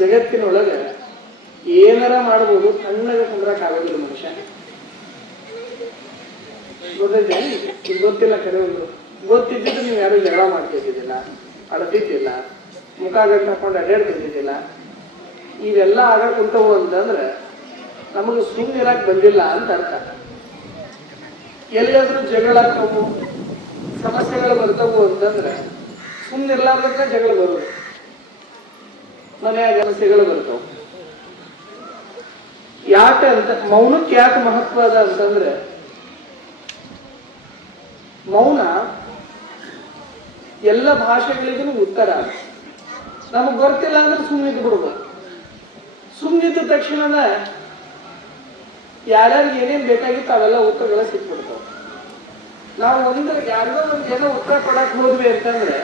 ಜಗತ್ತಿನೊಳಗೆ ಏನಾರ ಮಾಡ್ಬೋದು, ತಣ್ಣಗೆ ಕುಂದ್ರಕ್ ಆಗೋದಿಲ್ಲ ಮನುಷ್ಯ. ಗೊತ್ತೈತೆ? ಗೊತ್ತಿಲ್ಲ ಕರೆ ಒಂದು ಗೊತ್ತಿದ್ದಿದ್ದು ನೀವು ಯಾರು ಜಗಳ ಮಾಡ್ತಿದ್ದಿಲ್ಲ, ಅಳತಿದ್ದಿಲ್ಲ, ಮುಖ ಗಂಟು ಹಾಕೊಂಡು ಅಡ್ಡಾಡ್ತಿದ್ದಿಲ್ಲ. ಇವೆಲ್ಲ ಆಗ ಕುಂತವು ಅಂತಂದ್ರೆ ನಮಗೆ ಸುಮ್ಮನಿರಕ್ ಬಂದಿಲ್ಲ ಅಂತ ಅರ್ಥ. ಎಲ್ಲಿಯಾದ್ರೂ ಜಗಳ ಆಗ್ತವು, ಸಮಸ್ಯೆಗಳು ಬರ್ತವು ಅಂತಂದ್ರೆ ಸುಮ್ಮನಿರ್ಲಾರ್ದಕ್ಕೆ ಜಗಳ ಬರೋದು, ಮನೆಯಾಗ ಸಮಸ್ಯೆಗಳು ಬರ್ತವು. ಯಾಕೆ ಅಂತ, ಮೌನಕ್ಕೆ ಯಾಕೆ ಮಹತ್ವ ಅದ ಅಂತಂದ್ರೆ, ಮೌನ ಎಲ್ಲ ಭಾಷೆಗಳಿಗೂ ಉತ್ತರ. ನಮಗ್ ಗೊತ್ತಿಲ್ಲ ಅಂದ್ರೆ ಸುಮ್ಮನಿದ್ದು ಬಿಡುದು. ಸುಮ್ಮನಿದ್ದ ತಕ್ಷಣದ ಯಾರ್ಯಾರಿಗೆ ಏನೇನ್ ಬೇಕಾಗಿತ್ತು ಅವೆಲ್ಲ ಉತ್ತರಗಳ ಸಿಕ್ಬಿಡ್ತಾವ. ನಾವು ಯಾರಿಗೋ ಏನೋ ಉತ್ತರ ಕೊಡಕ್ ಹೋದ್ವಿ ಅಂತಂದ್ರೆ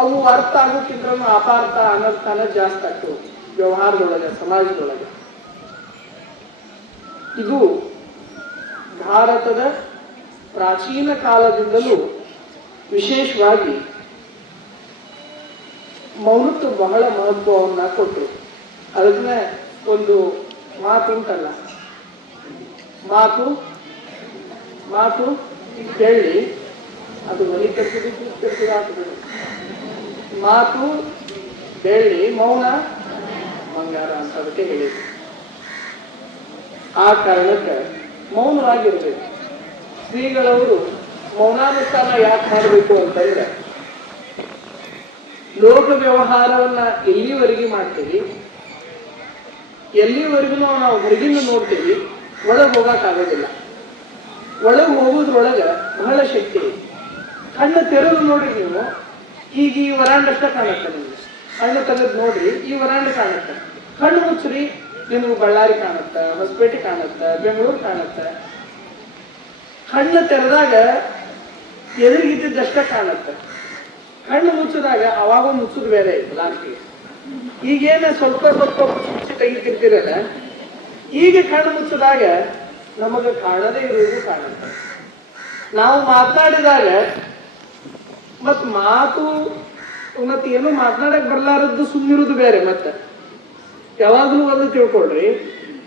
ಅವು ಅರ್ಥ ಆಗೋಕ್ಕಿಂತ ಅಪಾರ್ಥ ಅನರ್ಥನ ಜಾಸ್ತಿ ಆಗ್ತವೆ ವ್ಯವಹಾರದೊಳಗೆ, ಸಮಾಜದೊಳಗೆ. ಇದು ಭಾರತದ ಪ್ರಾಚೀನ ಕಾಲದಿಂದಲೂ ವಿಶೇಷವಾಗಿ ಮೌನಕ್ಕೆ ಬಹಳ ಮಹತ್ವವನ್ನ ಕೊಟ್ಟರು. ಅದನ್ನ ಒಂದು ಮಾತು ಉಂಟಲ್ಲ, ಮಾತು ಕೇಳಿ ಅದು ಮನೆ ಕಟ್ಟಿದ ಮಾತು ಬೆಳ್ಳಿ, ಮೌನ ಬಂಗಾರ ಅಂತ ಅದಕ್ಕೆ ಹೇಳಿದ್ರು. ಆ ಕಾರಣಕ್ಕೆ ಮೌನವಾಗಿರ್ಬೇಕು. ಶ್ರೀಗಳವರು ಮೌನಾನುಷ್ಠಾನ ಯಾಕೆ ಮಾಡಬೇಕು ಅಂತಂದ್ರೆ, ಲೋಕ ವ್ಯವಹಾರವನ್ನ ಎಲ್ಲಿವರೆಗೆ ಮಾಡ್ತೀವಿ, ಎಲ್ಲಿವರೆಗೂ ನಾವು ಹೊರಗಿಂದ ನೋಡ್ತೀವಿ, ಒಳಗೆ ಹೋಗಕ್ಕಾಗೋದಿಲ್ಲ. ಒಳಗೆ ಹೋಗೋದ್ರೊಳಗ ಬಹಳ ಶಕ್ತಿ ಇದೆ. ಕಣ್ಣು ತೆರೆದು ನೋಡ್ರಿ ನೀವು, ಈಗ ಈ ವರಾಂಡ ಅಷ್ಟ ಕಾಣುತ್ತೆ ನಿಮ್ಗೆ. ಕಣ್ಣು ತೆರೆದು ನೋಡ್ರಿ, ಈ ವರಾಂಡ ಕಾಣುತ್ತೆ. ಕಣ್ಣು ಮುಚ್ಚ್ರಿ, ನಿಮ್ಗೆ ಬಳ್ಳಾರಿ ಕಾಣುತ್ತೆ, ಹೊಸಪೇಟೆ ಕಾಣುತ್ತೆ, ಬೆಂಗಳೂರು ಕಾಣುತ್ತೆ. ಕಣ್ಣು ತೆರೆದಾಗ ಎದುರಿಗಿದ್ದಷ್ಟೇ ಕಾಣುತ್ತೆ. ಕಣ್ಣು ಮುಚ್ಚಿದಾಗ ಅವಾಗ ಮುಚ್ಚುದು ಬೇರೆ ಇತ್ತು ಲಾಸ್ಟಿಗೆ. ಈಗೇನ ಸ್ವಲ್ಪ ಮುಚ್ಚಿ ತೆಗಿತಿರ್ತೀರಲ್ಲ, ಈಗ ಕಣ್ಣು ಮುಚ್ಚಿದಾಗ ನಮಗೆ ಕಾಣದೇ ಇರುವುದು ಕಾಣುತ್ತೆ. ನಾವು ಮಾತನಾಡಿದಾಗ ಮತ್ತೆ ಏನು ಮಾತನಾಡಕ್ ಬರ್ಲಾರದ್ದು ಸುಮ್ಮಿರುವುದು ಬೇರೆ. ಮತ್ತೆ ಯಾವಾಗ್ಲೂ ಒಂದು ತಿಳ್ಕೊಳ್ರಿ,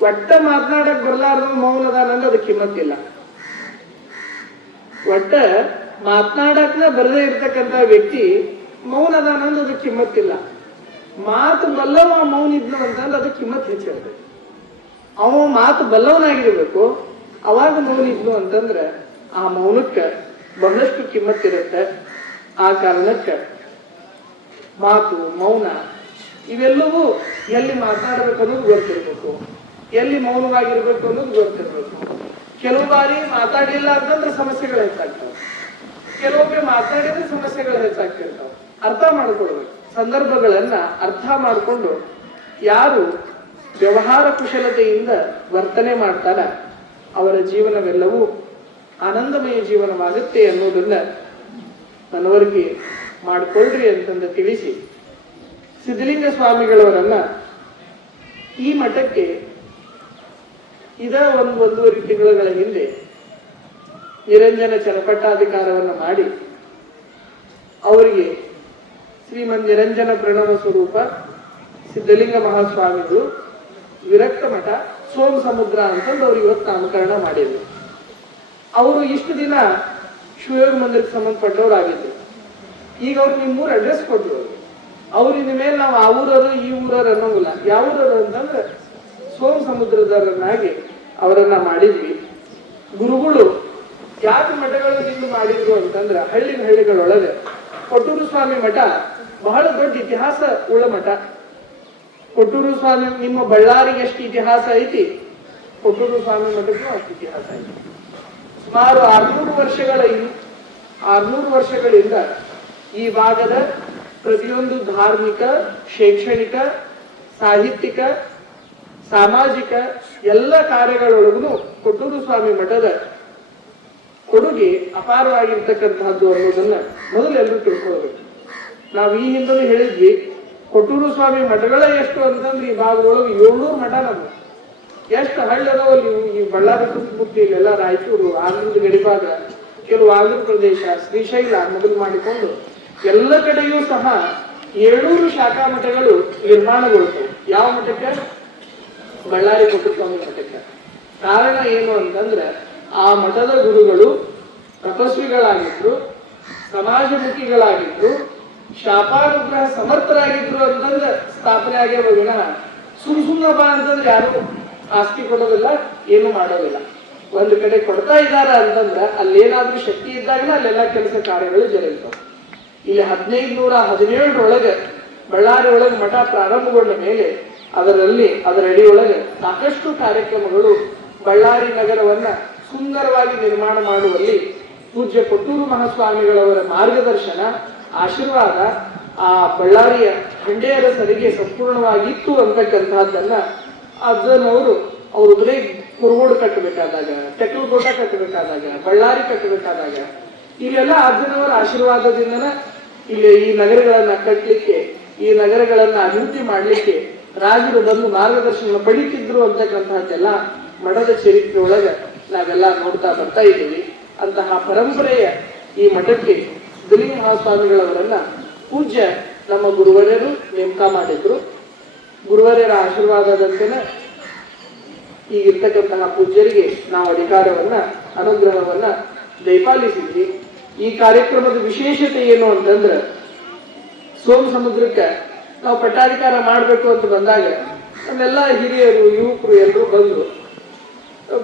ಒಟ್ಟ ಮಾತನಾಡಕ್ ಬರ್ಲಾರದು ಮೌನದಾನಂದ್ರೆ ಅದಕ್ಕೆ ಕಿಮ್ಮತ್ತಿಲ್ಲ. ಒಟ್ಟ ಮಾತನಾಡಕ್ನ ಬರದೇ ಇರ್ತಕ್ಕಂಥ ವ್ಯಕ್ತಿ ಮೌನದಾನಂದ್ರೆ ಅದಕ್ಕೆ ಕಿಮ್ಮತ್ತಿಲ್ಲ. ಮಾತು ಬಲ್ಲವ ಮೌನ ಇದ್ನು ಅಂತಂದ್ರೆ ಅದಕ್ಕೆ ಕಿಮ್ಮತ್ ಹೆಚ್ಚಿರ್ತದೆ. ಅವ ಮಾತು ಬಲ್ಲವನಾಗಿರ್ಬೇಕು, ಅವಾಗ ಮೌನ ಇದ್ನು ಅಂತಂದ್ರೆ ಆ ಮೌನಕ್ಕೆ ಬಹಳಷ್ಟು ಕಿಮ್ಮತ್ತಿರುತ್ತೆ. ಆ ಕಾರಣಕ್ಕೆ ಮಾತು, ಮೌನ ಇವೆಲ್ಲವೂ ಎಲ್ಲಿ ಮಾತನಾಡಬೇಕು ಅನ್ನೋದು ಗೊತ್ತಿರ್ಬೇಕು, ಎಲ್ಲಿ ಮೌನವಾಗಿರ್ಬೇಕು ಅನ್ನೋದು ಗೊತ್ತಿರ್ಬೇಕು. ಕೆಲವು ಬಾರಿ ಮಾತಾಡಿಲ್ಲ ಅಂತಂದ್ರೆ ಸಮಸ್ಯೆಗಳು ಹೆಚ್ಚಾಗ್ತವೆ, ಕೆಲವೊಮ್ಮೆ ಮಾತಾಡಿದ್ರೆ ಸಮಸ್ಯೆಗಳು ಹೆಚ್ಚಾಗ್ತಿರ್ತಾವೆ. ಅರ್ಥ ಮಾಡ್ಕೊಳ್ಬೇಕು. ಸಂದರ್ಭಗಳನ್ನ ಅರ್ಥ ಮಾಡಿಕೊಂಡು ಯಾರು ವ್ಯವಹಾರ ಕುಶಲತೆಯಿಂದ ವರ್ತನೆ ಮಾಡ್ತಾರ ಅವರ ಜೀವನವೆಲ್ಲವೂ ಆನಂದಮಯ ಜೀವನವಾಗುತ್ತೆ ಅನ್ನೋದನ್ನ ಮನವರಿಕೆ ಮಾಡಿಕೊಳ್ಳ್ರಿ ಅಂತಂದು ತಿಳಿಸಿ, ಸಿದ್ಧಲಿಂಗ ಸ್ವಾಮಿಗಳವರನ್ನ ಈ ಮಠಕ್ಕೆ ಒಂದೂವರೆ ತಿಂಗಳ ಹಿಂದೆ ನಿರಂಜನ ಚನ್ನಪಟ್ಟಾಧಿಕಾರವನ್ನು ಮಾಡಿ ಅವರಿಗೆ ಶ್ರೀಮನ್ ನಿರಂಜನ ಪ್ರಣವ ಸ್ವರೂಪ ಸಿದ್ಧಲಿಂಗ ಮಹಾಸ್ವಾಮಿಗಳು ವಿರಕ್ತ ಮಠ ಸೋಮ ಸಮುದ್ರ ಅಂತಂದು ಅವ್ರಿಗೆ ಇವತ್ತು ನಾಮಕರಣ ಮಾಡಿದ್ರು. ಅವರು ಇಷ್ಟು ದಿನ ಶಿವಯೋಗ ಮಂದಿರಕ್ಕೆ ಸಂಬಂಧಪಟ್ಟವರಾಗಿದ್ರು. ಈಗ ಅವ್ರು ನಿಮ್ಮೂರು ಅಡ್ರೆಸ್ ಕೊಟ್ಟರು. ಅವ್ರು ಇನ್ ಮೇಲೆ ನಾವು ಆ ಊರವರು ಈ ಊರವರು ಅನ್ನೋಂಗಿಲ್ಲ. ಯಾವ ಊರವರು ಅಂತಂದ್ರೆ ಸೋಮ ಸಮುದ್ರದವರನ್ನಾಗಿ ಅವರನ್ನ ಮಾಡಿದ್ವಿ. ಗುರುಗಳು ಯಾಕೆ ಮಠಗಳನ್ನು ಮಾಡಿದ್ರು ಅಂತಂದ್ರೆ ಹಳ್ಳಿಗಳೊಳಗೆ ಕೊಟ್ಟೂರು ಸ್ವಾಮಿ ಮಠ ಬಹಳ ದೊಡ್ಡ ಇತಿಹಾಸ ಉಳ್ಳ ಮಠ. ಕೊಟ್ಟೂರು ಸ್ವಾಮಿ, ನಿಮ್ಮ ಬಳ್ಳಾರಿಗೆ ಎಷ್ಟು ಇತಿಹಾಸ ಐತಿ, ಕೊಟ್ಟೂರು ಸ್ವಾಮಿ ಮಠಕ್ಕೂ ಅಷ್ಟು ಇತಿಹಾಸ ಐತಿ. ಸುಮಾರು 600 ವರ್ಷಗಳಿಂದ ಈ ಭಾಗದ ಪ್ರತಿಯೊಂದು ಧಾರ್ಮಿಕ, ಶೈಕ್ಷಣಿಕ, ಸಾಹಿತ್ಯಿಕ, ಸಾಮಾಜಿಕ ಎಲ್ಲ ಕಾರ್ಯಗಳೊಳಗೂ ಕೊಟ್ಟೂರು ಸ್ವಾಮಿ ಮಠದ ಕೊಡುಗೆ ಅಪಾರವಾಗಿರ್ತಕ್ಕಂಥದ್ದು ಅನ್ನೋದನ್ನ ಮೊದಲು ಎಲ್ಲರೂ ತಿಳ್ಕೊಳ್ಬೇಕು. ನಾವು ಈ ಹಿಂದಲೂ ಹೇಳಿದ್ವಿ, ಕೊಟ್ಟೂರು ಸ್ವಾಮಿ ಮಠಗಳ ಎಷ್ಟು ಅಂತಂದ್ರೆ ಈ ಭಾಗದೊಳಗೆ 700 ಮಠ. ನಮ್ಗೆ ಎಷ್ಟು ಹಳ್ಳಿ ಅದಾವ ಅಲ್ಲಿ, ಈ ಬಳ್ಳಾರಿ ಸುತ್ತಮುತ್ತ ಇಲ್ಲೆಲ್ಲ ರಾಯಚೂರು, ಆಂಧ್ರದ ಗಡಿಭಾಗ, ಕೆಲವು ಆಂಧ್ರ ಪ್ರದೇಶ, ಶ್ರೀಶೈಲ ಮೊದಲು ಮಾಡಿಕೊಂಡು ಎಲ್ಲ ಕಡೆಯೂ ಸಹ 700 ಶಾಖಾ ಮಠಗಳು ನಿರ್ಮಾಣಗೊಳ್ತವೆ. ಯಾವ ಮಠಕ್ಕೆ? ಬಳ್ಳಾರಿ ಪುಟ್ಟಸ್ವಾಮಿ ಮಠಕ್ಕೆ. ಕಾರಣ ಏನು ಅಂತಂದ್ರೆ ಆ ಮಠದ ಗುರುಗಳು ತಪಸ್ವಿಗಳಾಗಿದ್ರು, ಸಮಾಜಮುಖಿಗಳಾಗಿದ್ರು, ಶಾಪಾನುಗ್ರಹ ಸಮರ್ಥರಾಗಿದ್ರು ಅಂತಂದ್ರೆ ಸ್ಥಾಪನೆ ಆಗ್ಯಾವ ವಿನಃ ಸುಮ್ಮನಪ್ಪ ಅಂತಂದ್ರೆ ಯಾರು ಆಸ್ತಿ ಕೊಡೋದಿಲ್ಲ, ಏನು ಮಾಡೋದಿಲ್ಲ. ಒಂದು ಕಡೆ ಕೊಡ್ತಾ ಇದ್ದಾರ ಅಂತಂದ್ರೆ ಅಲ್ಲೇನಾದ್ರೂ ಶಕ್ತಿ ಇದ್ದಾಗಲೇ ಅಲ್ಲೆಲ್ಲ ಕೆಲಸ ಕಾರ್ಯಗಳು ಜರುಗ್ತವೆ. ಇಲ್ಲಿ 1517 ಬಳ್ಳಾರಿ ಒಳಗೆ ಮಠ ಪ್ರಾರಂಭಗೊಂಡ ಮೇಲೆ ಅದರ ಅಡಿಯೊಳಗೆ ಸಾಕಷ್ಟು ಕಾರ್ಯಕ್ರಮಗಳು ಬಳ್ಳಾರಿ ನಗರವನ್ನ ಸುಂದರವಾಗಿ ನಿರ್ಮಾಣ ಮಾಡುವಲ್ಲಿ ಪೂಜ್ಯ ಕೊಟ್ಟೂರು ಮಹಾಸ್ವಾಮಿಗಳವರ ಮಾರ್ಗದರ್ಶನ, ಆಶೀರ್ವಾದ ಆ ಬಳ್ಳಾರಿಯ ಖಂಡೇರಸರಿಗೆ ಸಂಪೂರ್ಣವಾಗಿತ್ತು ಅಂತಕ್ಕಂತಹದ್ದನ್ನ ಅವರು ಬರೀ ಕುರುಗೋಡು ಕಟ್ಟಬೇಕಾದಾಗ, ತೆಕ್ಕಲಕೋಟ ಕಟ್ಟಬೇಕಾದಾಗ, ಬಳ್ಳಾರಿ ಕಟ್ಟಬೇಕಾದಾಗ ಇಲ್ಲೆಲ್ಲ ಅಜ್ಜನವರ ಆಶೀರ್ವಾದದಿಂದ ಇಲ್ಲಿ ಈ ನಗರಗಳನ್ನ ಕಟ್ಟಲಿಕ್ಕೆ, ಈ ನಗರಗಳನ್ನ ಅಭಿವೃದ್ಧಿ ಮಾಡ್ಲಿಕ್ಕೆ ರಾಜರು ಬಂದು ಮಾರ್ಗದರ್ಶನ ಪಡಿತಿದ್ರು ಅಂತಕ್ಕಂತಹದ್ದೆಲ್ಲ ಮಠದ ಚರಿತ್ರೆ ಒಳಗೆ ನಾವೆಲ್ಲ ನೋಡ್ತಾ ಬರ್ತಾ ಇದ್ದೀವಿ. ಅಂತಹ ಪರಂಪರೆಯ ಈ ಮಠಕ್ಕೆ ಸಿದ್ಧಲಿಂಗ ಮಹಾಸ್ವಾಮಿಗಳವರನ್ನ ಪೂಜ್ಯ ನಮ್ಮ ಗುರುವರ್ಯರು ನೇಮಕ ಮಾಡಿದ್ರು. ಗುರುವರ್ಯರ ಆಶೀರ್ವಾದದಂತೆನೆ ಈಗಿರ್ತಕ್ಕಂತಹ ಪೂಜ್ಯರಿಗೆ ನಾವು ಅಧಿಕಾರವನ್ನ, ಅನುಗ್ರಹವನ್ನ ದಯಪಾಲಿಸಿದ್ವಿ. ಈ ಕಾರ್ಯಕ್ರಮದ ವಿಶೇಷತೆ ಏನು ಅಂತಂದ್ರೆ ಸೋಮ ಸಮುದ್ರಕ್ಕೆ ನಾವು ಪಟ್ಟಾಧಿಕಾರ ಮಾಡ್ಬೇಕು ಅಂತ ಬಂದಾಗ ನಮ್ಮೆಲ್ಲ ಹಿರಿಯರು, ಯುವಕರು ಎಲ್ಲರೂ ಬಂದ್ರು.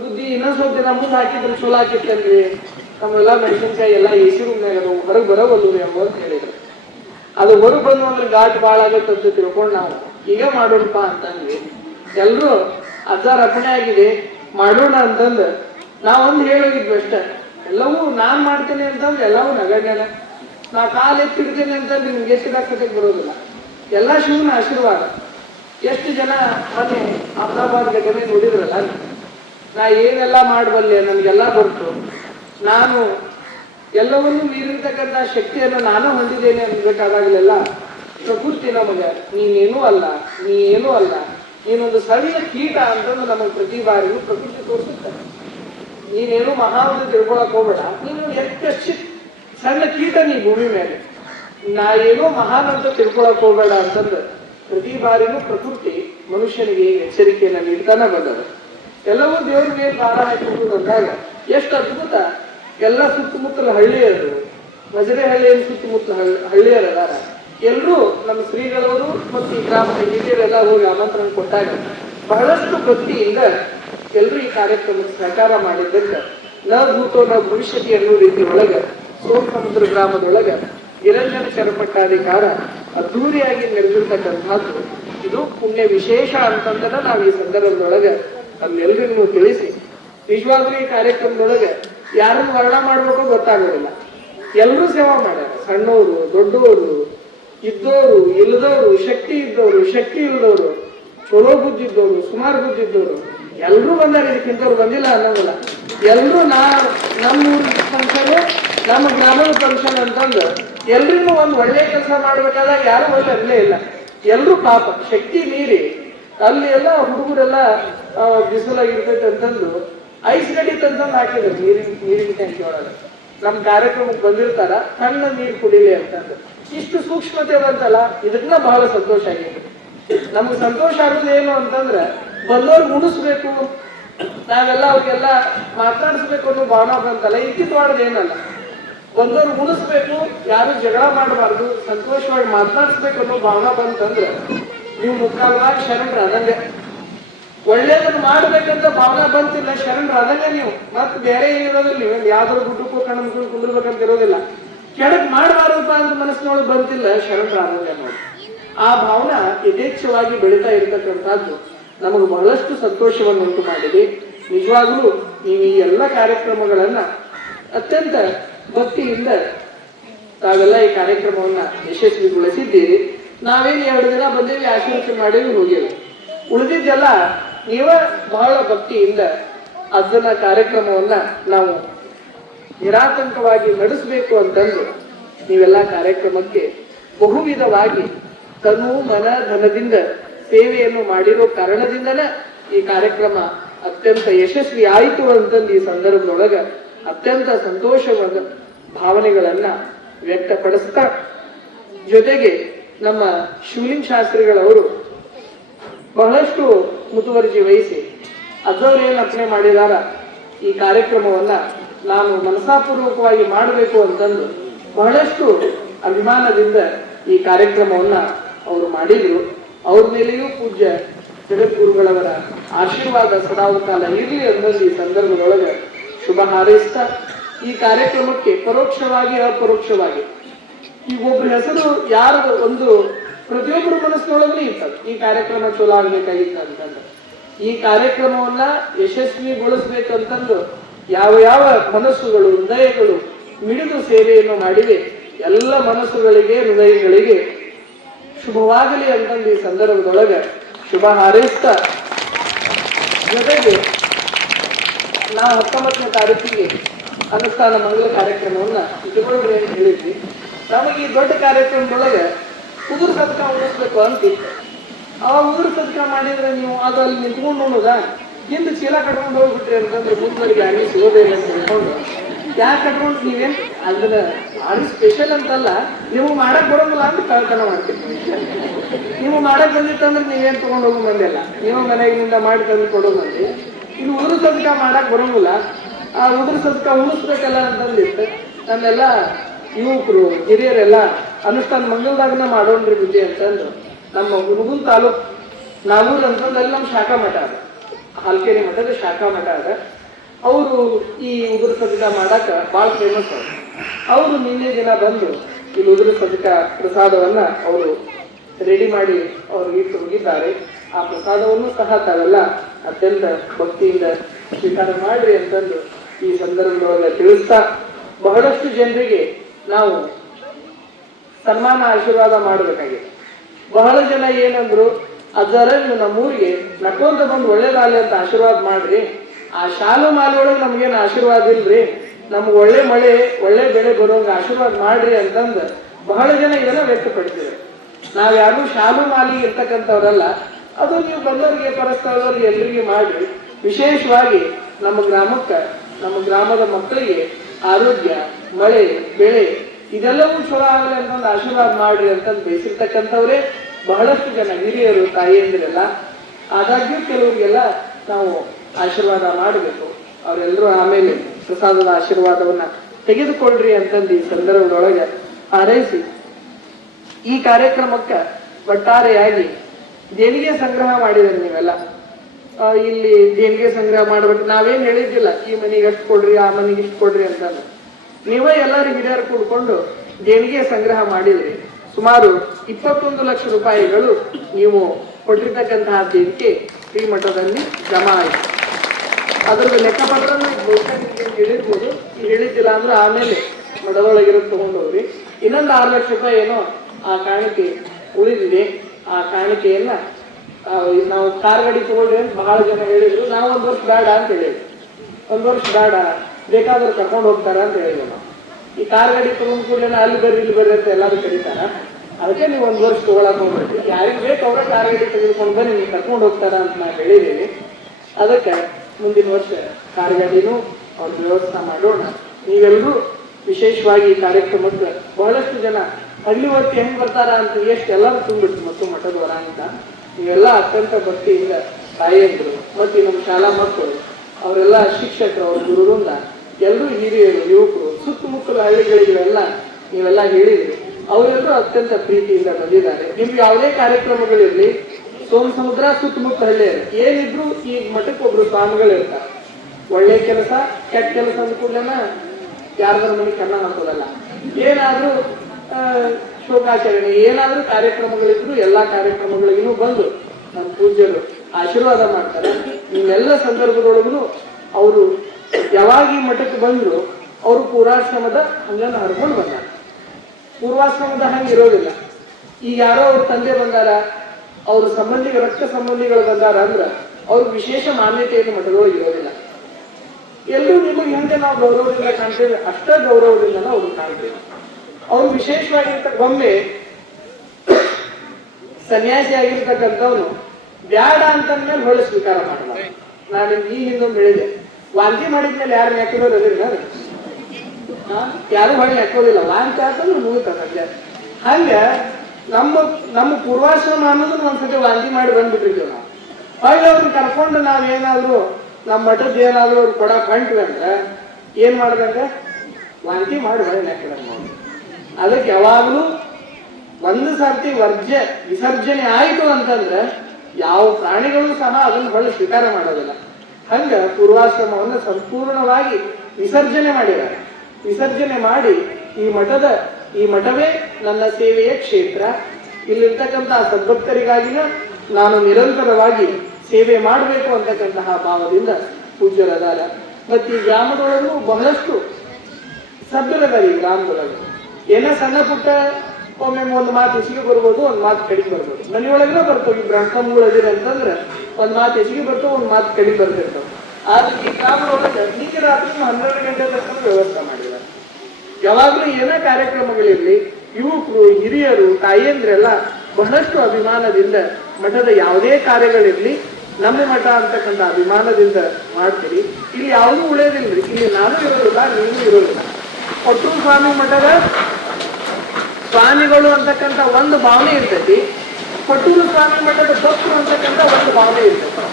ಬುದ್ಧಿ ಇನ್ನೊಂದ್ ಸ್ವಲ್ಪ ದಿನ ಮುಂದೆ ಹಾಕಿದ್ರೆ ಚಲೋ ಹಾಕಿತ್ತಲ್ರಿ, ನಮ್ಮೆಲ್ಲ ಮೆಣಸಿನ್ಕಾಯಿ ಎಲ್ಲ ಎಸಿ ರೂಮ್ನಾಗ ಹೊರಗೆ ಬರೋವಲ್ಲು ಎಂಬ ಅಂತ ಹೇಳಿದ್ರು. ಅದು ಹೊರಗೆ ಬಂದು ಅಂದ್ರೆ ಘಾಟ್ ಭಾಳ ಆಗತ್ತೆ ಅಂತ ತಿಳ್ಕೊಂಡು ನಾವು ಈಗ ಮಾಡೋಣಪ್ಪ ಅಂತಂದ್ವಿ. ಎಲ್ರು ಅಜ್ಜಾರ್ ಅರ್ಪಣೆ ಆಗಿದೆ ಮಾಡೋಣ ಅಂತಂದು ನಾವೊಂದು ಹೇಳೋಗಿದ್ವಿ ಅಷ್ಟೇ. ಎಲ್ಲವೂ ನಾನ್ ಮಾಡ್ತೇನೆ ಅಂತಂದ್ರೆ ಎಲ್ಲವೂ ನಗಣ್ಯನ, ನಾ ಕಾಲು ಎತ್ತಿಡ್ತೇನೆ ಅಂತಂದ್ರೆ ನಿಮ್ಗೆ ಎತ್ತಿಡಕ್ಕೆ ಬರೋದಿಲ್ಲ. ಎಲ್ಲ ಶಿವನ ಆಶೀರ್ವಾದ. ಎಷ್ಟು ಜನ ಮೊನ್ನೆ ಅಹಮದಾಬಾದ್ ಘಟನೆ ನೋಡಿದ್ರಲ್ಲ, ನಾ ಏನೆಲ್ಲ ಮಾಡಬಲ್ಲೆ, ನನ್ಗೆಲ್ಲ ಬರ್ತು, ನಾನು ಎಲ್ಲವನ್ನೂ ಮೀರಿರ್ತಕ್ಕಂಥ ಶಕ್ತಿಯನ್ನು ನಾನು ಹೊಂದಿದ್ದೇನೆ ಅನ್ಬೇಕಾದಾಗಲೆಲ್ಲ ಪ್ರಕೃತಿ ನಮಗೆ ನೀನೇನೂ ಅಲ್ಲ, ನೀನೊಂದು ಸಣ್ಣ ಕೀಟ ಅಂತಂದು ನಮಗೆ ಪ್ರತಿ ಬಾರಿಗೂ ಪ್ರಕೃತಿ ತೋರಿಸುತ್ತೆ. ನೀನೇನು ಮಹಾವನ್ನು ತಿಳ್ಕೊಳಕ್ ಹೋಗ್ಬೇಡ, ನೀನು ಎಷ್ಟು ಸಣ್ಣ ಕೀಟ ನೀ ಭೂಮಿ ಮೇಲೆ, ನಾ ಏನೋ ಮಹಾನ್ ಅಂತ ತಿಳ್ಕೊಳಕ್ ಹೋಗ್ಬೇಡ ಅಂತಂದ್ರೆ ಪ್ರತಿ ಬಾರಿನೂ ಪ್ರಕೃತಿ ಮನುಷ್ಯನಿಗೆ ಎಚ್ಚರಿಕೆಯನ್ನು ನೀಡ್ತಾನೆ ಬಂದದ. ಎಲ್ಲವೂ ದೇವ್ರ ಮೇಲೆ ಭಾರ ಹಾಕಿಕೊಂಡು ಬಂದಾಗ ಎಷ್ಟು ಅದ್ಭುತ. ಎಲ್ಲ ಸುತ್ತಮುತ್ತಲ ಹಳ್ಳಿಯರು, ಮಜರೆ ಹಳ್ಳಿಯ ಸುತ್ತಮುತ್ತಲ ಹಳ್ಳಿಯರದಾರ, ಎಲ್ಲರೂ ನಮ್ಮ ಶ್ರೀಗಳವರು ಮತ್ತು ಈ ಗ್ರಾಮದ ಹಿರಿಯರೆಲ್ಲ ಹೋಗಿ ಆಮಂತ್ರಣ ಕೊಟ್ಟಾಗ ಬಹಳಷ್ಟು ಭಕ್ತಿಯಿಂದ ಎಲ್ಲರೂ ಈ ಕಾರ್ಯಕ್ರಮಕ್ಕೆ ಸಹಕಾರ ಮಾಡಿದ್ದಕ್ಕೆ ನ ಭೂತೋ ನ ಭವಿಷ್ಯತಿ ಅನ್ನೋ ರೀತಿ ಒಳಗೆ ಸೋಮ ಸಮುದ್ರ ಗ್ರಾಮದೊಳಗೆ ನಿರಂಜನ ಚರಪಟ್ಟಾಧಿಕಾರ ಅದ್ದೂರಿಯಾಗಿ ನೆರವೇರ್ತಕ್ಕಂಥದ್ದು ಇದು ಪುಣ್ಯ ವಿಶೇಷ ಅಂತಂದ್ರೆ ನಾವು ಈ ಸಂದರ್ಭದೊಳಗೆ ನಮ್ಮೆಲ್ಲರಿಗೂ ತಿಳಿಸಿ, ನಿಜವಾಗ್ಲೂ ಈ ಕಾರ್ಯಕ್ರಮದೊಳಗೆ ಯಾರನ್ನು ವರ್ಣ ಮಾಡ್ಬೇಕೋ ಗೊತ್ತಾಗೋದಿಲ್ಲ. ಎಲ್ಲರೂ ಸೇವಾ ಮಾಡ್ಯಾರ, ಸಣ್ಣವರು, ದೊಡ್ಡವರು, ಇದ್ದವರು, ಇಲ್ಲದವರು, ಶಕ್ತಿ ಇದ್ದವರು, ಶಕ್ತಿ ಇಲ್ಲದವರು, ಚಲೋ ಬುದ್ಧಿದ್ದವರು, ಸುಮಾರು ಬುದ್ಧಿದ್ದವರು, ಎಲ್ಲರೂ ಬಂದಾರೆ. ಇದಕ್ಕಿಂತವ್ರು ಬಂದಿಲ್ಲ ಅನ್ನೋದಿಲ್ಲ. ಎಲ್ಲರೂ ನಮ್ಮ ಊರಿನ ಫಂಕ್ಷನ್, ನಮ್ಮ ಗ್ರಾಮದ ಫಂಕ್ಷನ್ ಅಂತಂದು ಎಲ್ರಿಗೂ ಒಂದು ಒಳ್ಳೆ ಕೆಲಸ ಮಾಡ್ಬೇಕಾದಾಗ ಯಾರು ಒಳ್ಳೆ ಅಲ್ಲೇ ಇಲ್ಲ. ಎಲ್ಲರೂ ಪಾಪ ಶಕ್ತಿ ಮೀರಿ ಅಲ್ಲಿ ಎಲ್ಲ ಹುಡುಗರೆಲ್ಲ ಬಿಸಿಲಾಗಿರ್ತೈತೆ ಅಂತಂದು ಐಸ್ ಗಡಿ ತಂತಂದು ಹಾಕಿದ್ರು ನೀರಿನ ಟ್ಯಾಂಕಿ ಒಳಗೆ. ನಮ್ಮ ಕಾರ್ಯಕ್ರಮಕ್ಕೆ ಬಂದಿರ್ತಾರ, ಸಣ್ಣ ನೀರು ಕುಡಿಲಿ ಅಂತಂದು. ಇಷ್ಟು ಸೂಕ್ಷ್ಮತೆ ಬಂತಲ್ಲ, ಇದನ್ನ ಬಹಳ ಸಂತೋಷ ಆಗಿದೆ. ನಮ್ಗೆ ಸಂತೋಷ ಆಗೋದು ಏನು ಅಂತಂದ್ರೆ ಬಂದವ್ರಿಗೆ ಉಣಿಸ್ಬೇಕು, ನಾವೆಲ್ಲ ಅವ್ರಿಗೆಲ್ಲ ಮಾತನಾಡಿಸ್ಬೇಕು ಅನ್ನೋ ಭಾವನಾ ಬಂತಲ್ಲ, ಇಕ್ಕಿತ್ವಾಡೋದು ಏನಲ್ಲ. ಬಂದವ್ರಿಗೆ ಉಣಿಸ್ಬೇಕು, ಯಾರು ಜಗಳ ಮಾಡಬಾರ್ದು, ಸಂತೋಷವಾಗಿ ಮಾತನಾಡಿಸ್ಬೇಕು ಅನ್ನೋ ಭಾವನಾ ಬಂತಂದ್ರೆ ನೀವು ಮುಕ್ಕಾಲವಾಗಿ ಶರಣರ ಅದಂಗೆ. ಒಳ್ಳೇದನ್ನು ಮಾಡ್ಬೇಕಂತ ಭಾವನಾ ಬಂತಿಲ್ಲ, ಶರಣರ ಅದಂಗೆ ನೀವು. ಮತ್ತೆ ಬೇರೆ ಏನಿರೋದಿಲ್ಲ, ನೀವು ಯಾವ್ದಾದ್ರು ದುಡ್ಡು ಕಣ್ಣು ಕುಂದಿರ್ಬೇಕಂತ ಇರೋದಿಲ್ಲ. ಕೆಡಕ್ ಮಾಡಬಾರದಪ್ಪ ಅಂತ ಮನಸ್ಸಿನೊಳಗೆ ಬಂತಿಲ್ಲ, ಶರಣರ ಅದಂಗೆ ನೋಡಿ. ಆ ಭಾವನಾ ಯಥೇಚ್ಛವಾಗಿ ಬೆಳೀತಾ ಇರತಕ್ಕಂಥದ್ದು ನಮಗೆ ಬಹಳಷ್ಟು ಸಂತೋಷವನ್ನು ಉಂಟು ಮಾಡಿದೆ. ನಿಜವಾಗ್ಲೂ ನೀವು ಈ ಎಲ್ಲ ಕಾರ್ಯಕ್ರಮಗಳನ್ನ ಅತ್ಯಂತ ಭಕ್ತಿಯಿಂದ ತಾವೆಲ್ಲ ಈ ಕಾರ್ಯಕ್ರಮವನ್ನ ಯಶಸ್ವಿಗೊಳಿಸಿದ್ದೀರಿ. ನಾವೇನು 2 ದಿನ ಬಂದೇವಿ, ಆಶೀರ್ವಾದ ಮಾಡೇವಿ, ಹೋಗೇವಿ. ಉಳಿದಿದ್ದೆಲ್ಲ ನೀವ ಬಹಳ ಭಕ್ತಿಯಿಂದ ಅದನ್ನ ಕಾರ್ಯಕ್ರಮವನ್ನ ನಾವು ನಿರಾತಂಕವಾಗಿ ನಡೆಸಬೇಕು ಅಂತಂದು ನೀವೆಲ್ಲ ಕಾರ್ಯಕ್ರಮಕ್ಕೆ ಬಹುವಿಧವಾಗಿ ತನು ಮನ ಧನದಿಂದ ಸೇವೆಯನ್ನು ಮಾಡಿರೋ ಕಾರಣದಿಂದನೇ ಈ ಕಾರ್ಯಕ್ರಮ ಅತ್ಯಂತ ಯಶಸ್ವಿ ಆಯಿತು ಅಂತಂದು ಈ ಸಂದರ್ಭದೊಳಗ ಅತ್ಯಂತ ಸಂತೋಷವಾದ ಭಾವನೆಗಳನ್ನ ವ್ಯಕ್ತಪಡಿಸ್ತಾ, ಜೊತೆಗೆ ನಮ್ಮ ಶಿವಲಿಂಗ ಶಾಸ್ತ್ರಿಗಳವರು ಬಹಳಷ್ಟು ಮುತುವರ್ಜಿ ವಹಿಸಿ ಅದ್ದವ್ರೇನು ಅರ್ಪಣೆ ಮಾಡಿದಾರ ಈ ಕಾರ್ಯಕ್ರಮವನ್ನ ನಾನು ಮನಸಾಪೂರ್ವಕವಾಗಿ ಮಾಡಬೇಕು ಅಂತಂದು ಬಹಳಷ್ಟು ಅಭಿಮಾನದಿಂದ ಈ ಕಾರ್ಯಕ್ರಮವನ್ನ ಅವರು ಮಾಡಿದ್ರು. ಅವ್ರ ಮೇಲೆಯೂ ಪೂಜ್ಯ ಜಗದ್ಗುರುಗಳವರ ಆಶೀರ್ವಾದ ಸದಾಕಾಲ ಇರಲಿ ಅನ್ನೋದು ಈ ಸಂದರ್ಭದೊಳಗೆ ಶುಭ ಹಾರೈಸ್ತಾ ಈ ಕಾರ್ಯಕ್ರಮಕ್ಕೆ ಪರೋಕ್ಷವಾಗಿ ಅಪರೋಕ್ಷವಾಗಿ ಈಗ ಒಬ್ಬರ ಹೆಸರು ಯಾರು ಒಂದು ಪ್ರತಿಯೊಬ್ಬರ ಮನಸ್ಸಿನೊಳಗೇ ಇರ್ತದೆ. ಈ ಕಾರ್ಯಕ್ರಮ ಚಲೋ ಆಗ್ಬೇಕಾಗಿತ್ತು ಅಂತಂದ್ರೆ ಈ ಕಾರ್ಯಕ್ರಮವನ್ನ ಯಶಸ್ವಿಗೊಳಿಸ್ಬೇಕಂತಂದು ಯಾವ ಯಾವ ಮನಸ್ಸುಗಳು ಹೃದಯಗಳು ಮಿಡಿದು ಸೇವೆಯನ್ನು ಮಾಡಿವೆ ಎಲ್ಲ ಮನಸ್ಸುಗಳಿಗೆ ಹೃದಯಗಳಿಗೆ ಶುಭವಾಗಲಿ ಅಂತಂದು ಈ ಸಂದರ್ಭದೊಳಗೆ ಶುಭ ಹಾರೈಸ್ತಾ ಜೊತೆಗೆ ನಾವು 19ನೇ ತಾರೀಕಿಗೆ ಅನುಷ್ಠಾನ ಮಂಗಲ ಕಾರ್ಯಕ್ರಮವನ್ನ ಇಟ್ಟುಕೊಳ್ರಿ ಅಂತ ಹೇಳಿದ್ವಿ. ನಮಗೆ ಈ ದೊಡ್ಡ ಕಾರ್ಯಕ್ರಮದೊಳಗೆ ಉದುರು ಸದ್ಕ ಉಳಿಸ್ಬೇಕು ಅಂತಿತ್ತು. ಆ ಉದುರು ಸದ್ಕ ಮಾಡಿದ್ರೆ ನೀವು ಅದಲ್ಲಿ ನಿಂತ್ಕೊಂಡು ನೋಡುದ ಹಿಂದೆ ಚೀಲ ಕಟ್ಕೊಂಡು ಹೋಗ್ಬಿಟ್ರಿ ಅಂತಂದ್ರೆ ಮುಂದವರಿಗೆ ಯಾರಿಗೂ ಸಿಗೋದಿಲ್ಲ ಅಂತ ಹೇಳ್ಕೊಂಡು ಯಾಕೆ ಕಟ್ಕೊಂಡು ನೀವೇನ್ ಅದನ್ನ ಭಾರಿ ಸ್ಪೆಷಲ್ ಅಂತಲ್ಲ, ನೀವು ಮಾಡಕ್ ಬರೋಂಗಿಲ್ಲ ಅಂತ ಕಳ್ತನ ಮಾಡ್ತೀವಿ. ನೀವು ಮಾಡಕ್ ಬಂದಿತ್ತಂದ್ರೆ ನೀವೇನ್ ತಗೊಂಡು ಹೋಗೋ ಮಂದಿಲ್ಲ, ನೀವು ಮನೆಗಿಂದ ಮಾಡಿ ತಂದು ಕೊಡೋ ಮಂದಿ. ಇದು ಉದುರು ಸದ್ಕ ಮಾಡಕ್ ಬರೋಂಗಿಲ್ಲ, ಆ ಉದುರು ಸದ್ಕ ಉಳಿಸ್ಬೇಕಲ್ಲ ಅಂತಂದಿತ್ತು. ನಮ್ಮೆಲ್ಲ ಯುವಕರು ಹಿರಿಯರೆಲ್ಲ ಅನುಷ್ಠಾನ ಮಂಗಲದಾಗನ ಮಾಡೋಣ್ರಿ ಬುದ್ಧಿ ಅಂತಂದು ನಮ್ಮ ಹುನಗುಂದ ತಾಲೂಕ್ ನಾವೂರ್ ಅಂತಂದು ಅಲ್ಲಿ ನಮ್ಮ ಶಾಖಾ ಮಠ ಅದ, ಹಾಲ್ಕೇರಿ ಮಠದ ಶಾಖಾ ಮಠ ಅದ. ಅವರು ಈ ಉದುರು ಸದ್ಕ ಮಾಡಾಕ ಭಾಳ ಫೇಮಸ್ ಅವರು. ಅವರು ನಿನ್ನೆ ದಿನ ಬಂದು ಇಲ್ಲಿ ಉದುರು ಸದ್ಕ ಪ್ರಸಾದವನ್ನ ಅವರು ರೆಡಿ ಮಾಡಿ ಅವ್ರಿಗೆ ಇಟ್ಟು ಹೋಗಿದ್ದಾರೆ. ಆ ಪ್ರಸಾದವನ್ನು ಸಹ ತಾವೆಲ್ಲ ಅತ್ಯಂತ ಭಕ್ತಿಯಿಂದ ಸ್ವೀಕಾರ ಮಾಡ್ರಿ ಅಂತಂದು ಈ ಸಂದರ್ಭದೊಳಗೆ ತಿಳಿಸ್ತಾ ಬಹಳಷ್ಟು ಜನರಿಗೆ ನಾವು ಸನ್ಮಾನ ಆಶೀರ್ವಾದ ಮಾಡಬೇಕಾಗಿದೆ. ಬಹಳ ಜನ ಏನಂದ್ರು, ಅಜ್ಜಾರ ನೀವು ನಮ್ಮೂರಿಗೆ ನಕ್ಕೊಂತ ಬಂದು ಒಳ್ಳೇದಾಗಲಿ ಅಂತ ಆಶೀರ್ವಾದ ಮಾಡ್ರಿ, ಆ ಶಾಲು ಮಾಲೆ ಒಳಗೆ ನಮ್ಗೇನು ಆಶೀರ್ವಾದ ಇಲ್ರಿ, ನಮ್ಗೆ ಒಳ್ಳೆ ಮಳೆ ಒಳ್ಳೆ ಬೆಳೆ ಬರೋಂಗ ಆಶೀರ್ವಾದ ಮಾಡ್ರಿ ಅಂತಂದು ಬಹಳ ಜನ ಇದನ್ನ ವ್ಯಕ್ತಪಡಿಸಿದ್ರು. ನಾವ್ ಯಾರು ಶಾಲು ಮಾಲಿ ಇರ್ತಕ್ಕಂಥವ್ರಲ್ಲ, ಅದು ನೀವು ಬಂದವರಿಗೆ ಪರಸ್ಥಳದವ್ರಿಗೆ ಎಲ್ರಿಗೆ ಮಾಡಿ ವಿಶೇಷವಾಗಿ ನಮ್ಮ ಗ್ರಾಮಕ್ಕೆ ನಮ್ಮ ಗ್ರಾಮದ ಮಕ್ಕಳಿಗೆ ಆರೋಗ್ಯ ಮಳೆ ಬೆಳೆ ಇದೆಲ್ಲವೂ ಚಲೋ ಆಗಲಿ ಅಂತಂದು ಆಶೀರ್ವಾದ ಮಾಡ್ರಿ ಅಂತಂದು ಬಯಸಿರ್ತಕ್ಕಂಥವ್ರೆ ಬಹಳಷ್ಟು ಜನ ಹಿರಿಯರು ತಾಯಿಯಂದ್ರೆಲ್ಲ. ಆದಾಗ್ಯೂ ಕೆಲವರಿಗೆಲ್ಲ ನಾವು ಆಶೀರ್ವಾದ ಮಾಡಬೇಕು. ಅವರೆಲ್ಲರೂ ಆಮೇಲೆ ಪ್ರಸಾದದ ಆಶೀರ್ವಾದವನ್ನ ತೆಗೆದುಕೊಳ್ಳ್ರಿ ಅಂತಂದು ಈ ಸಂದರ್ಭದೊಳಗೆ ಹಾರೈಸಿ ಈ ಕಾರ್ಯಕ್ರಮಕ್ಕೆ ಒಟ್ಟಾರೆಯಾಗಿ ದೇಣಿಗೆ ಸಂಗ್ರಹ ಮಾಡಿದರೆ ನೀವೆಲ್ಲ ಇಲ್ಲಿ ದೇಣಿಗೆ ಸಂಗ್ರಹ ಮಾಡ್ಬೇಕು. ನಾವೇನ್ ಹೇಳಿದ್ದಿಲ್ಲ ಈ ಮನೆಗೆ ಅಷ್ಟು ಕೊಡ್ರಿ ಆ ಮನೆಗೆ ಇಷ್ಟು ಕೊಡ್ರಿ ಅಂತಂದು ನೀವೇ ಎಲ್ಲರೂ ಹಿರಿಯರು ಕೂಡ್ಕೊಂಡು ದೇಣಿಗೆ ಸಂಗ್ರಹ ಮಾಡಿದ್ರಿ. ಸುಮಾರು 21 ಲಕ್ಷ ರೂಪಾಯಿಗಳು ನೀವು ಕೊಟ್ಟಿರ್ತಕ್ಕಂತಹ ದೇಣಿಗೆ ಶ್ರೀಮಠದಲ್ಲಿ ಜಮಾ ಆಯಿತು. ಅದ್ರದ್ದು ಲೆಕ್ಕಪತ್ರ ಹೇಳಿರ್ಬೋದು, ಹೇಳಿದ್ದಿಲ್ಲ ಅಂದ್ರೆ ಆಮೇಲೆ ಮಠದೊಳಗಿರೋದು ತಗೊಂಡೋಗ್ರಿ. ಇನ್ನೊಂದು 6 ಲಕ್ಷ ರೂಪಾಯಿ ಏನೋ ಆ ಕಾಣಿಕೆ ಉಳಿದಿದೆ. ಆ ಕಾಣಿಕೆಯನ್ನ ನಾವು ಕಾರ್ ಗಾಡಿ ತಗೊಳ್ರಿ ಅಂತ ಬಹಳ ಜನ ಹೇಳಿದ್ರು. ನಾವು 1 ವರ್ಷ ಬೇಡ ಅಂತ ಹೇಳಿದ್ವಿ. 1 ವರ್ಷ ಬೇಡ, ಬೇಕಾದ್ರೆ ಕರ್ಕೊಂಡು ಹೋಗ್ತಾರ ಅಂತ ಹೇಳಿದ್ವಿ ನಾವು. ಈ ಕಾರ್ ಗಾಡಿ ತಗೊಂಡ್ ಕೂಡಲೇ ಅಲ್ಲಿ ಬರ್ರಿ ಇಲ್ಲಿ ಬರ್ರಿ ಅಂತ ಎಲ್ಲಾರು ಕರೀತಾರ. ಅದಕ್ಕೆ ನೀವು 1 ವರ್ಷ ತಗೊಳಕ್ ಹೋಗ್ಬೇಡಿ, ಯಾರಿಗೆ ಬೇಕು ಅವ್ರ ಕಾರ್ ಗಾಡಿ ತೆಗೆದುಕೊಂಡು ಬನ್ನಿ, ನೀವು ಕರ್ಕೊಂಡು ಹೋಗ್ತಾರ ಅಂತ ನಾವು ಹೇಳಿದ್ದೀವಿ. ಅದಕ್ಕೆ ಮುಂದಿನ ವರ್ಷ ಕಾರ್ ಗಾಡಿನೂ ಅವ್ರ ವ್ಯವಸ್ಥೆ ಮಾಡೋಣ. ನೀವೆಲ್ಲರೂ ವಿಶೇಷವಾಗಿ ಈ ಕಾರ್ಯಕ್ರಮಕ್ಕೆ ಬಹಳಷ್ಟು ಜನ ಹಳ್ಳಿ ಹೊತ್ತು ಹೆಂಗ್ ಬರ್ತಾರ ಅಂತ ಎಷ್ಟು ಎಲ್ಲರೂ ತುಂಬಿಟ್ಟು ಮತ್ತು ಮಠದ ವರ ಅಂತ ನೀವೆಲ್ಲ ಅತ್ಯಂತ ಭಕ್ತಿಯಿಂದ ತಾಯಿಯಂದ್ರು ಮತ್ತು ನಮ್ಮ ಶಾಲಾ ಮಕ್ಕಳು ಅವರೆಲ್ಲ ಶಿಕ್ಷಕರು ಅವ್ರ ಗುರುವೃಂದ ಎಲ್ಲರೂ ಹಿರಿಯರು ಯುವಕರು ಸುತ್ತಮುತ್ತಲ ಹಳ್ಳಿಗಳಿಗೆಲ್ಲ ನೀವೆಲ್ಲ ಹೇಳಿದ್ರಿ. ಅವರೆಲ್ಲರೂ ಅತ್ಯಂತ ಪ್ರೀತಿಯಿಂದ ಬಂದಿದ್ದಾರೆ. ನಿಮ್ಗೆ ಯಾವುದೇ ಕಾರ್ಯಕ್ರಮಗಳಿರ್ಲಿ ಸೋಮ ಸಮುದ್ರ ಸುತ್ತಮುತ್ತ ಹಳ್ಳಿಯರು ಏನಿದ್ರು ಈ ಮಠಕ್ಕೆ ಒಬ್ರು ಸ್ವಾಮಿಗಳು ಇರ್ತಾರೆ. ಒಳ್ಳೆ ಕೆಲಸ ಕೆಟ್ಟ ಕೆಲಸ ಅಂದ ಕೂಡಲೇ ಯಾರ್ದಾರ ಮನೆ ಕನ್ನ ಹಾಕೋದಲ್ಲ. ಏನಾದ್ರೂ ಶೋಕಾಚರಣೆ ಏನಾದ್ರೂ ಕಾರ್ಯಕ್ರಮಗಳಿದ್ರು ಎಲ್ಲಾ ಕಾರ್ಯಕ್ರಮಗಳಿಗೂ ಬಂದು ನಮ್ಮ ಪೂಜ್ಯರು ಆಶೀರ್ವಾದ ಮಾಡ್ತಾರೆ. ನಿಮ್ಮೆಲ್ಲ ಸಂದರ್ಭದೊಳಗೂ ಅವರು ಯಾವಾಗ ಈ ಮಠಕ್ಕೆ ಬಂದ್ರು ಅವರು ಪೂರ್ವಾಶ್ರಮದ ಹಂಗನ್ನು ಹರ್ಕೊಂಡು ಬಂದಾರ. ಪೂರ್ವಾಶ್ರಮದ ಹಂಗೆ ಇರೋದಿಲ್ಲ. ಈಗ ಯಾರೋ ಅವ್ರ ತಂದೆ ಬಂದಾರ, ಅವ್ರ ಸಂಬಂಧಿಗಳು ರಕ್ತ ಸಂಬಂಧಿಗಳು ಬಂದಾರ ಅಂದ್ರೆ ಅವ್ರಿಗೆ ವಿಶೇಷ ಮಾನ್ಯತೆಯನ್ನು ಮಠದೊಳಗೆ ಇರೋದಿಲ್ಲ. ಎಲ್ಲರೂ ನಿಮಗೆ ಹಿಂದೆ ನಾವು ಗೌರವದಿಂದ ಕಾಣ್ತೇವೆ, ಅಷ್ಟ ಗೌರವದಿಂದ ಅವ್ರು ಕಾಣ್ತೇವೆ. ಅವ್ರು ವಿಶೇಷವಾಗಿರ್ತಕ್ಕ ಒಮ್ಮೆ ಸನ್ಯಾಸಿ ಆಗಿರ್ತಕ್ಕಂಥವ್ನು ಬ್ಯಾಡ ಅಂತಂದ್ಮೇಲೆ ಹೊಳೆ ಸ್ವೀಕಾರ ಮಾಡಲ್ಲ. ನಾನು ಈ ಹಿಂದೊಂದು ಹೇಳಿದೆ, ವಾಂತಿ ಮಾಡಿದ್ಮೇಲೆ ಯಾರು ಹಾಕಿರೋರು ಅದಿಲ್ಲ, ಯಾರು ಹೊಳೆ ಹಾಕೋದಿಲ್ಲ. ವಾಂತಿ ಆತಂದ್ರೆ ಮುಗಿತ ಸದ್ಯ. ಹಂಗ ನಮ್ಮ ನಮ್ಮ ಪೂರ್ವಾಶ್ರಮ ಅನ್ನೋದನ್ನ ಒಂದ್ಸತಿ ವಾಂತಿ ಮಾಡಿ ಬಂದ್ಬಿಟ್ಟಿರ್ತೀವಿ ನಾವು. ಹೊಳ್ಳಿ ಅವ್ರನ್ನ ಕರ್ಕೊಂಡು ನಾವೇನಾದ್ರೂ ನಮ್ಮ ಮಠದ ಏನಾದ್ರು ಅವ್ರು ಕೊಡಕ್ ಹೊಂಟ್ವಿ ಅಂದ್ರೆ ಏನ್ ಮಾಡ್ದಂಗ ವಾಂತಿ ಮಾಡಿ ಹೊಳ್ಳಿ ಹಾಕಿದಾಗ ನೋಡಿ. ಅದಕ್ಕೆ ಯಾವಾಗ್ಲೂ ಒಂದು ಸರ್ತಿ ವಿಸರ್ಜನೆ ಆಯಿತು ಅಂತಂದ್ರೆ ಯಾವ ಪ್ರಾಣಿಗಳು ಸಹ ಅದನ್ನು ಹೊಳ್ಳಿ ಸ್ವೀಕಾರ ಮಾಡೋದಿಲ್ಲ. ಹಂಗ ಪೂರ್ವಾಶ್ರಮವನ್ನು ಸಂಪೂರ್ಣವಾಗಿ ವಿಸರ್ಜನೆ ಮಾಡಿದ್ದಾರೆ. ವಿಸರ್ಜನೆ ಮಾಡಿ ಈ ಮಠವೇ ನನ್ನ ಸೇವೆಯ ಕ್ಷೇತ್ರ, ಇಲ್ಲಿರ್ತಕ್ಕಂತಹ ಸದ್ಭಕ್ತರಿಗಾಗಿನ ನಾನು ನಿರಂತರವಾಗಿ ಸೇವೆ ಮಾಡಬೇಕು ಅಂತಕ್ಕಂತಹ ಭಾವದಿಂದ ಪೂಜ್ಯರದಾರ. ಮತ್ತೆ ಈ ಗ್ರಾಮದೊಳಗೂ ಬಹಳಷ್ಟು ಸಭ್ಯರದಾರ. ಈ ಗ್ರಾಮದೊಳಗೆ ಏನೋ ಸಣ್ಣ ಪುಟ್ಟ ಒಮ್ಮೆ ಒಂದು ಮಾತು ಹೆಚ್ಚಿಗೆ ಬರ್ಬೋದು, ಒಂದು ಮಾತು ಕಡಿಮೆ ಬರ್ಬೋದು. ಮನೆಯೊಳಗನ ಬರ್ತವೆ. ಈ ಬ್ರಾಹ್ಮಣಗಳು ಅದಿರ ಅಂತಂದ್ರೆ ಒಂದ್ ಮಾತು ಹೆಚ್ಚಿಗೆ ಬರ್ತವೆ, ಒಂದ್ ಮಾತು ಕಡಿಮೆ ಬರ್ತಿರ್ತವೆ. ಆದ್ರೆ ಈ ಗ್ರಾಮದೊಳಗೆ ನಿನ್ನೆ ರಾತ್ರಿ 12 ಗಂಟೆ ತನಕ ವ್ಯವಸ್ಥೆ ಮಾಡಿದ್ದಾರೆ. ಯಾವಾಗ್ಲೂ ಏನೇ ಕಾರ್ಯಕ್ರಮಗಳಿರ್ಲಿ ಯುವಕರು, ಹಿರಿಯರು, ತಾಯಿಯಂದ್ರೆಲ್ಲ ಬಹಳಷ್ಟು ಅಭಿಮಾನದಿಂದ ಮಠದ ಯಾವುದೇ ಕಾರ್ಯಗಳಿರ್ಲಿ ನಮ್ಮ ಮಠ ಅಂತಕ್ಕಂಥ ಅಭಿಮಾನದಿಂದ ಮಾಡ್ತೀರಿ. ಇಲ್ಲಿ ಯಾವುದೂ ಉಳಿಯೋದಿಲ್ರಿ. ಇಲ್ಲಿ ನಾನು ಇರೋದಿಲ್ಲ, ನೀನು ಇರೋದಿಲ್ಲ. ಕೊಟ್ಟೂರು ಸ್ವಾಮಿ ಮಠದ ಸ್ವಾಮಿಗಳು ಅಂತಕ್ಕಂಥ ಒಂದು ಭಾವನೆ ಇರ್ತೈತಿ, ಕೊಟ್ಟೂರು ಸ್ವಾಮಿ ಮಠದ ಭಕ್ತರು ಅಂತಕ್ಕಂಥ ಒಂದು ಭಾವನೆ ಇರ್ತೈತಿ.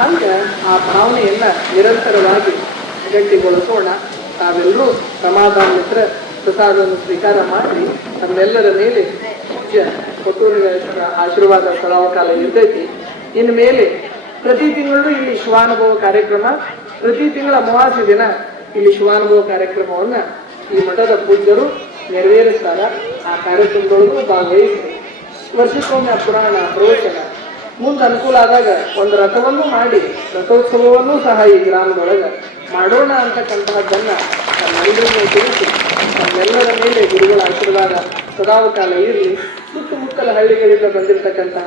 ಹಂಗ ಆ ಭಾವನೆಯನ್ನ ನಿರಂತರವಾಗಿ ಗಟ್ಟಿಗೊಳಿಸೋಣ. ತಾವೆಲ್ಲರೂ ಸಮಾಧಾನ ಮಿತ್ರ ಪ್ರಸಾದವನ್ನು ಸ್ವೀಕಾರ ಮಾಡಿ ತಮ್ಮೆಲ್ಲರ ಮೇಲೆ ಪೂಜ್ಯ ಕೊಟ್ಟೂರಿನ ಆಶೀರ್ವಾದ ಸದಾಕಾಲ ಇರ್ತೈತಿ. ಇನ್ನು ಮೇಲೆ ಪ್ರತಿ ತಿಂಗಳು ಇಲ್ಲಿ ಶಿವಾನುಭವ ಕಾರ್ಯಕ್ರಮ, ಪ್ರತಿ ತಿಂಗಳ ಅಮಾವಾಸ್ಯೆ ದಿನ ಇಲ್ಲಿ ಶಿವಾನುಭವ ಕಾರ್ಯಕ್ರಮವನ್ನ ಈ ಮಠದ ಪೂಜ್ಯರು ನೆರವೇರಿಸ್ತಾರ. ಆ ಕಾರ್ಯಕ್ರಮದೊಳಗೂ ಭಾಗವಹಿಸಿ ವರ್ಷಕ್ಕೊಮ್ಮೆ ಪುರಾಣ ಪ್ರವಚನ ಮುಂದೆ ಅನುಕೂಲ ಆದಾಗ ಒಂದು ರಥವನ್ನು ಮಾಡಿ ರಥೋತ್ಸವವನ್ನೂ ಸಹ ಈ ಗ್ರಾಮದೊಳಗೆ ಮಾಡೋಣ ಅಂತಕ್ಕಂತಹದ್ದನ್ನ ನಮ್ಮೆಲ್ಲರನ್ನು ತಿಳಿಸಿ ನಮ್ಮೆಲ್ಲರ ಮೇಲೆ ಗುರುಗಳ ಆಶೀರ್ವಾದ ಸದಾಕಾಲ ಇರಲಿ. ಸುತ್ತಮುತ್ತಲ ಹಳ್ಳಿಗಳಿಂದ ಬಂದಿರತಕ್ಕಂತಹ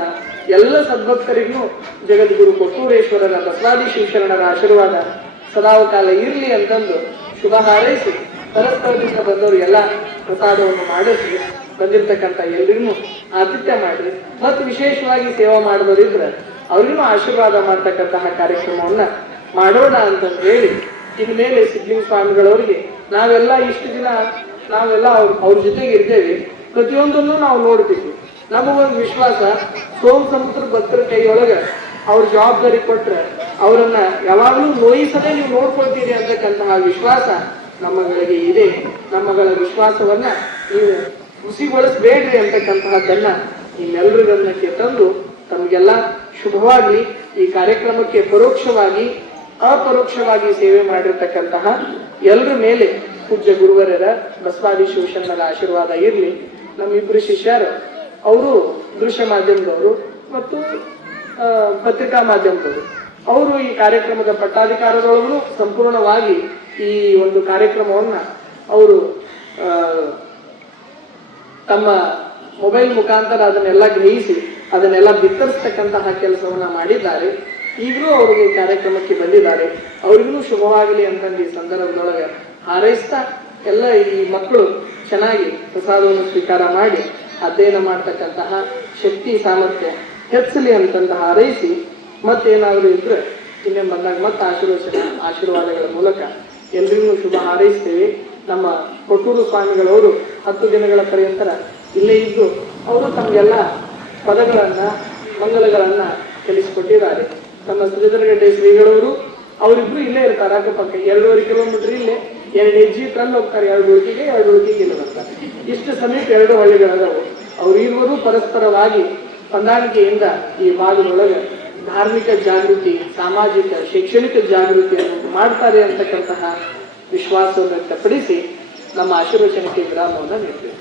ಎಲ್ಲ ಸದ್ಭಕ್ತರಿಗೂ ಜಗದ್ಗುರು ಕೊಟ್ಟೂರೇಶ್ವರರ ಬಸವಾದಿ ಶಿವಶರಣರ ಆಶೀರ್ವಾದ ಸದಾಕಾಲ ಇರಲಿ ಅಂತಂದು ಶುಭ ಹಾರೈಸಿ ಪರಸ್ಪರದಿಂದ ಬಂದವರು ಎಲ್ಲ ಪ್ರಸಾದವನ್ನು ಮಾಡಿಸಿ ಬಂದಿರತಕ್ಕಂಥ ಎಲ್ರಿಗೂ ಆತಿಥ್ಯ ಮಾಡಿ ಮತ್ತು ವಿಶೇಷವಾಗಿ ಸೇವಾ ಮಾಡಿದವರಿದ್ರೆ ಅವ್ರಿಗೂ ಆಶೀರ್ವಾದ ಮಾಡ್ತಕ್ಕಂತಹ ಕಾರ್ಯಕ್ರಮವನ್ನ ಮಾಡೋಣ ಅಂತಂದು ಹೇಳಿ ಇನ್ಮೇಲೆ ಸಿದ್ಲಿಂಗ ಸ್ವಾಮಿಗಳವರಿಗೆ ನಾವೆಲ್ಲ ಇಷ್ಟು ದಿನ ನಾವೆಲ್ಲ ಅವ್ರ ಜೊತೆಗೆ ಇರ್ತೇವೆ. ಪ್ರತಿಯೊಂದನ್ನು ನಾವು ನೋಡ್ತೀವಿ. ನಮಗೊಂದು ವಿಶ್ವಾಸ, ಸೋಮ ಸಮುದ್ರ ಭಕ್ತರ ಕೈಯೊಳಗೆ ಅವ್ರ ಜವಾಬ್ದಾರಿ ಕೊಟ್ರೆ ಅವರನ್ನ ಯಾವಾಗಲೂ ನೋಯಿಸದೆ ನೀವು ನೋಡ್ಕೊಳ್ತೀರಿ ಅಂತಕ್ಕಂತಹ ವಿಶ್ವಾಸ ನಮ್ಮಗಳಿಗೆ ಇದೆ. ನಮ್ಮಗಳ ವಿಶ್ವಾಸವನ್ನ ನೀವು ಹುಸಿಗೊಳಿಸಬೇಡ್ರಿ ಅಂತಕ್ಕಂತಹದ್ದನ್ನ ನಿಮ್ಮೆಲ್ಲರ ಗಮನಕ್ಕೆ ತಂದು ತಮಗೆಲ್ಲ ಶುಭವಾಗ್ಲಿ. ಈ ಕಾರ್ಯಕ್ರಮಕ್ಕೆ ಪರೋಕ್ಷವಾಗಿ ಅಪರೋಕ್ಷವಾಗಿ ಸೇವೆ ಮಾಡಿರ್ತಕ್ಕಂತಹ ಎಲ್ಲರ ಮೇಲೆ ಪೂಜ್ಯ ಗುರುವರರ ಬಸವಾದಿ ಶಿವಶರಣರ ಆಶೀರ್ವಾದ ಇರಲಿ. ನಮ್ಮಿಬ್ಬರು ಶಿಷ್ಯರು, ಅವರು ದೃಶ್ಯ ಮಾಧ್ಯಮದವರು ಮತ್ತು ಪತ್ರಿಕಾ ಮಾಧ್ಯಮದವರು. ಅವರು ಈ ಕಾರ್ಯಕ್ರಮದ ಪಟ್ಟಾಧಿಕಾರದೊಳಗೂ ಸಂಪೂರ್ಣವಾಗಿ ಈ ಒಂದು ಕಾರ್ಯಕ್ರಮವನ್ನ ಅವರು ತಮ್ಮ ಮೊಬೈಲ್ ಮುಖಾಂತರ ಅದನ್ನೆಲ್ಲ ಗ್ರಹಿಸಿ ಅದನ್ನೆಲ್ಲ ಬಿತ್ತರಿಸ್ತಕ್ಕಂತಹ ಕೆಲಸವನ್ನ ಮಾಡಿದ್ದಾರೆ. ಈಗಲೂ ಅವರಿಗೆ ಕಾರ್ಯಕ್ರಮಕ್ಕೆ ಬಂದಿದ್ದಾರೆ. ಅವ್ರಿಗೂ ಶುಭವಾಗಲಿ ಅಂತಂದು ಈ ಸಂದರ್ಭದೊಳಗೆ ಹಾರೈಸ್ತಾ ಎಲ್ಲ ಈ ಮಕ್ಕಳು ಚೆನ್ನಾಗಿ ಪ್ರಸಾದವನ್ನು ಸ್ವೀಕಾರ ಮಾಡಿ ಅಧ್ಯಯನ ಮಾಡ್ತಕ್ಕಂತಹ ಶಕ್ತಿ ಸಾಮರ್ಥ್ಯ ಹೆಚ್ಚಲಿ ಅಂತಂದು ಹಾರೈಸಿ ಮತ್ತೇನಾದರೂ ಇದ್ರೆ ಇನ್ನೇ ಬಂದಾಗ ಮತ್ತೆ ಆಶೀರ್ವಾದಗಳ ಮೂಲಕ ಎಲ್ರಿಗೂ ಶುಭ ಹಾರೈಸ್ತೇವೆ. ನಮ್ಮ ಕೊಟ್ಟೂರು ಸ್ವಾಮಿಗಳವರು 10 ದಿನಗಳ ಪರ್ಯಂತರ ಇಲ್ಲೇ ಇದ್ದು ಅವರು ತಮಗೆಲ್ಲ ಪದಗಳನ್ನ ಮಂಗಲಗಳನ್ನ ಕಲಿಸಿಕೊಟ್ಟಿದ್ದಾರೆ. ನಮ್ಮ ಶ್ರೀಧರಗಡ್ಡೆ ಶ್ರೀಗಳವರು ಅವರಿಬ್ರು ಇಲ್ಲೇ ಇರ್ತಾರೆ. ಅಕ್ಕಪಕ್ಕ 2.5 ಕಿಲೋಮೀಟರ್ ಇಲ್ಲೇ 2 ಹೆಜ್ಜೆ ತಂದು ಹೋಗ್ತಾರೆ. 2 ಉಳಿಕೆಗೆ 2 ಉಳಿಕೆಗೆ ಇಲ್ಲಿ ಬರ್ತಾರೆ. ಇಷ್ಟು ಸಮೀಪ 2 ಹಳ್ಳಿಗಳದವು. ಅವರು ಇರುವರು ಪರಸ್ಪರವಾಗಿ ಹೊಂದಾಣಿಕೆಯಿಂದ ಈ ಭಾಗದೊಳಗೆ ಧಾರ್ಮಿಕ ಜಾಗೃತಿ, ಸಾಮಾಜಿಕ ಶೈಕ್ಷಣಿಕ ಜಾಗೃತಿಯನ್ನು ಮಾಡ್ತಾರೆ ಅಂತಕ್ಕಂತಹ ವಿಶ್ವಾಸವನ್ನು ವ್ಯಕ್ತಪಡಿಸಿ ನಮ್ಮ ಆಶೀರ್ವಚನಕ್ಕೆ ವಿರಾಮವನ್ನು ನೀಡ್ತೇವೆ.